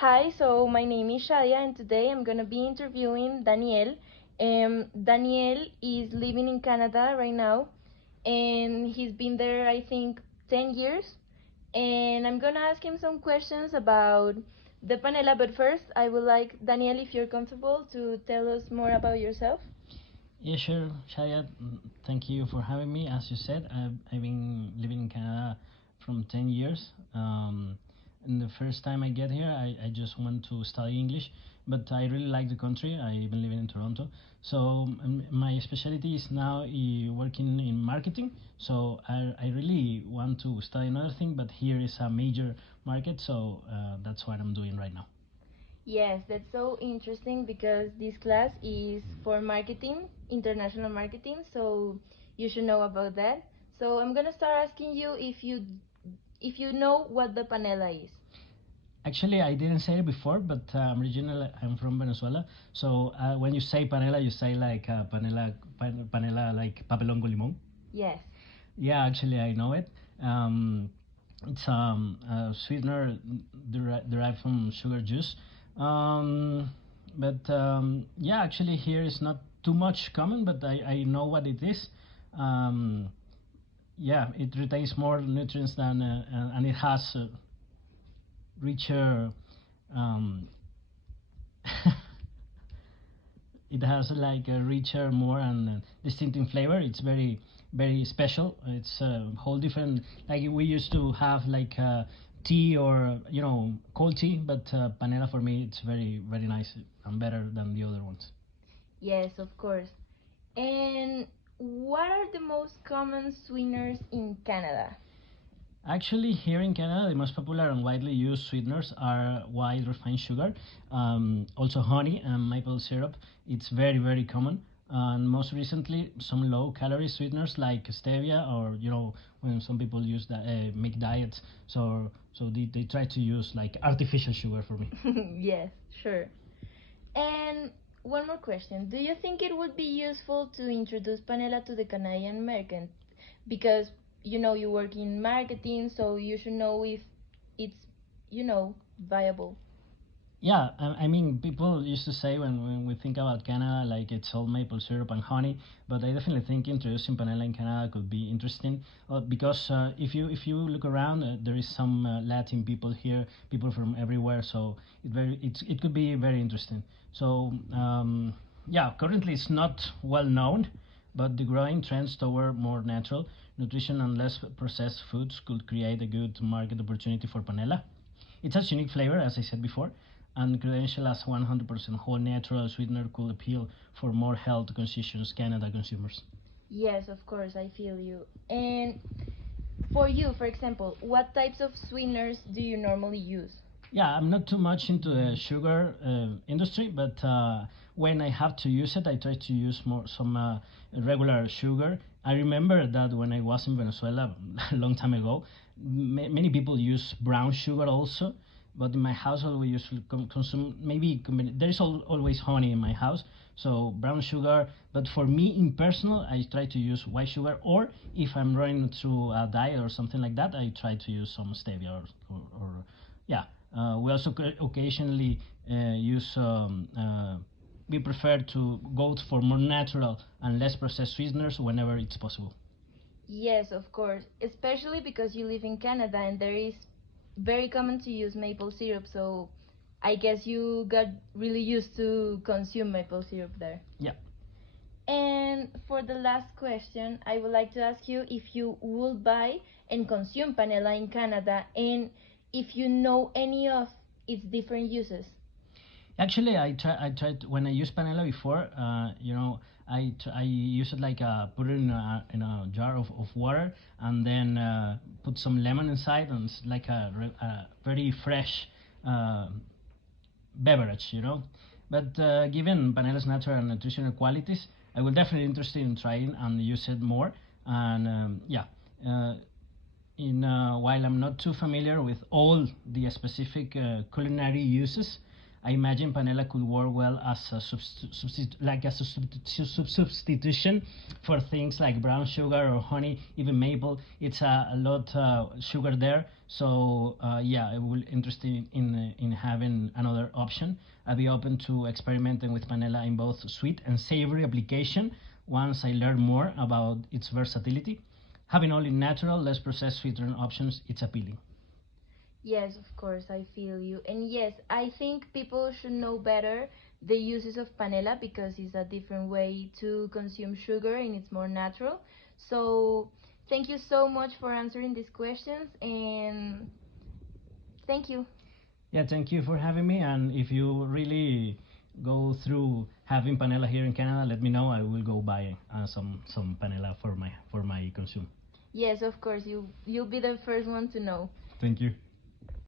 Hi, so my name is Shadia, and today I'm gonna be interviewing Daniel. Daniel is living in Canada right now, and he's been there, I think, 10 years. And I'm gonna ask him some questions about the panela, but first, I would like, Daniel, if you're comfortable, to tell us more about yourself. Yeah, sure, Shayad. Thank you for having me. As you said, I've been living in Canada from 10 years. And the first time I get here, I just want to study English, but I really like the country. I've been living in Toronto. So my specialty is now working in marketing. So I really want to study another thing, but here is a major market, so that's what I'm doing right now. Yes, that's so interesting because this class is for marketing, international marketing, so you should know about that. So I'm gonna start asking you if you know what the panela is. Actually, I didn't say it before, but I'm from Venezuela. So when you say panela, you say like panela like papelón con limón. Yes. Yeah, actually, I know it. Um, it's a sweetener derived from sugar juice. Um, but yeah, actually, here is not too much common, but I know what it is. Um, yeah, it retains more nutrients than and it has richer um, it has like a richer, more and distinctive flavor. It's very special. It's a whole different. Like we used to have like tea or cold tea, but panela for me it's very nice and better than the other ones. Yes, of course. And what are the most common sweeteners in Canada? Actually, here in Canada, the most popular and widely used sweeteners are white refined sugar, also honey and maple syrup. It's very common. And most recently, some low-calorie sweeteners like stevia, or when some people use that make diets, so they try to use like artificial sugar for me. Yes, sure. And one more question. Do you think it would be useful to introduce panela to the Canadian market? Because you work in marketing, so you should know if it's viable. Yeah, I mean, people used to say when we think about Canada, like it's all maple syrup and honey, but I definitely think introducing panela in Canada could be interesting because if you look around, there is some Latin people here, people from everywhere, so it could be very interesting. So yeah, currently it's not well known, but the growing trends toward more natural nutrition and less processed foods could create a good market opportunity for panela. It has unique flavor, as I said before, and credential as 100% whole natural sweetener could appeal for more health conscious Canada consumers. Yes, of course, I feel you. And for you, for example, what types of sweeteners do you normally use? Yeah, I'm not too much into the sugar industry, but when I have to use it, I try to use more some regular sugar. I remember that when I was in Venezuela a long time ago, many people use brown sugar also, but in my household we usually consume maybe there is always honey in my house, so brown sugar. But for me in personal, I try to use white sugar, or if I'm running through a diet or something like that, I try to use some stevia or yeah. We also occasionally use. We prefer to go for more natural and less processed sweeteners whenever it's possible. Yes, of course, especially because you live in Canada and there is very common to use maple syrup, so I guess you got really used to consume maple syrup there. Yeah. And for the last question, I would like to ask you if you would buy and consume panela in Canada and if you know any of its different uses. Actually, I tried when I used panela before. I use it like put it in a jar of water and then put some lemon inside, and it's like a very fresh uh, beverage, But given panela's natural and nutritional qualities, I will definitely interested in trying and use it more. And yeah, uh, in while I'm not too familiar with all the specific culinary uses, I imagine panela could work well as a substitution for things like brown sugar or honey, even maple. It's a lot sugar there, So yeah, I will interested in having another option. I'll be open to experimenting with panela in both sweet and savory application once I learn more about its versatility. Having only natural, less processed sweetener options, it's appealing. Yes, of course, I feel you. And yes, I think people should know better the uses of panela because it's a different way to consume sugar and it's more natural. So, thank you so much for answering these questions and thank you. Yeah, thank you for having me. And if you really go through having panela here in Canada, let me know. I will go buy some panela for my consume. Yes, of course, you'll be the first one to know. Thank you.